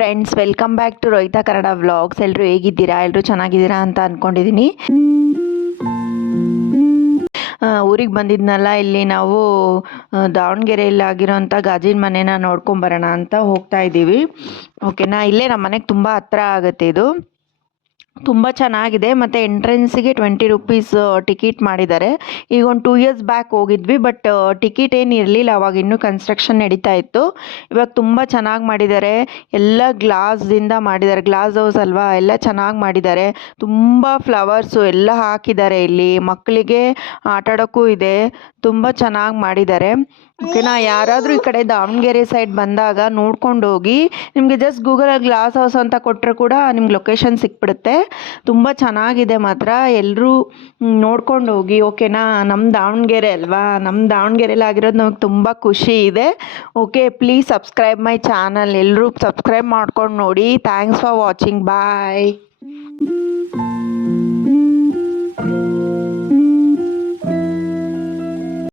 Friends welcome back to Rohitha Kannada vlogs ಎಲ್ಲರೂ ಹೇಗಿದ್ದೀರಾ? ಎಲ್ಲರೂ ಚೆನ್ನಾಗಿದ್ದೀರಾ ಅಂತ ಅಂದ್ಕೊಂಡಿದ್ದೀನಿ ಊರಿಗೆ ಬಂದಿದ್ನಲ್ಲ, ಇಲ್ಲಿ ನಾವು ದಾವಣಗೆರೆಯಲ್ಲಿ ಆಗಿರೋಂಥ ಗಾಜಿನ ಮನೆನ ನೋಡ್ಕೊಂಬರೋಣ ಅಂತ ಹೋಗ್ತಾ ಇದ್ದೀವಿ ಓಕೆನಾ ಇಲ್ಲೇ ನಮ್ಮ ಮನೆಗೆ ತುಂಬ ಹತ್ರ ಆಗುತ್ತೆ ಇದು. ತುಂಬ ಚೆನ್ನಾಗಿದೆ. ಮತ್ತು ಎಂಟ್ರೆನ್ಸಿಗೆ ಟ್ವೆಂಟಿ ರುಪೀಸ್ ಟಿಕೆಟ್ ಮಾಡಿದ್ದಾರೆ. ಈಗ ಒಂದು ಟೂ ಇಯರ್ಸ್ ಬ್ಯಾಕ್ ಹೋಗಿದ್ವಿ ಬಟ್ ಟಿಕೆಟ್ ಏನು ಇರಲಿಲ್ಲ, ಅವಾಗ ಇನ್ನೂ ಕನ್ಸ್ಟ್ರಕ್ಷನ್ ನಡೀತಾ ಇತ್ತು. ಇವಾಗ ತುಂಬ ಚೆನ್ನಾಗಿ ಮಾಡಿದ್ದಾರೆ. ಎಲ್ಲ ಗ್ಲಾಸ್ದಿಂದ ಮಾಡಿದ್ದಾರೆ. ಗ್ಲಾಸ್ ಹೌಸ್ ಅಲ್ವಾ, ಎಲ್ಲ ಚೆನ್ನಾಗಿ ಮಾಡಿದ್ದಾರೆ. ತುಂಬ ಫ್ಲವರ್ಸು ಎಲ್ಲ ಹಾಕಿದ್ದಾರೆ ಇಲ್ಲಿ. ಮಕ್ಕಳಿಗೆ ಆಟಾಡೋಕ್ಕೂ ಇದೆ. ತುಂಬ ಚೆನ್ನಾಗಿ ಮಾಡಿದ್ದಾರೆ. ಓಕೆನಾ ಯಾರಾದರೂ ಈ ಕಡೆ ದಾವಣಗೆರೆ ಸೈಡ್ ಬಂದಾಗ ನೋಡ್ಕೊಂಡು ಹೋಗಿ, ನಿಮಗೆ ಜಸ್ಟ್ ಗೂಗಲಲ್ಲಿ ಗ್ಲಾಸ್ ಹೌಸ್ ಅಂತ ಕೊಟ್ಟರೆ ಕೂಡ ನಿಮ್ಗೆ ಲೊಕೇಶನ್ ಸಿಕ್ಬಿಡುತ್ತೆ. ತುಂಬ ಚೆನ್ನಾಗಿದೆ ಮಾತ್ರ. ಎಲ್ಲರೂ ನೋಡ್ಕೊಂಡು ಹೋಗಿ ಓಕೆನಾ ನಮ್ಮ ದಾವಣಗೆರೆ ಅಲ್ವಾ? ನಮ್ಮ ದಾವಣಗೆರೆಯಲ್ಲಿ ಆಗಿರೋದು ನಮಗೆ ತುಂಬ ಖುಷಿ ಇದೆ. Okay, please subscribe my channel. ಎಲ್ಲರೂ ಸಬ್ಸ್ಕ್ರೈಬ್ ಮಾಡ್ಕೊಂಡು ನೋಡಿ. Thanks for watching. ಬಾಯ್.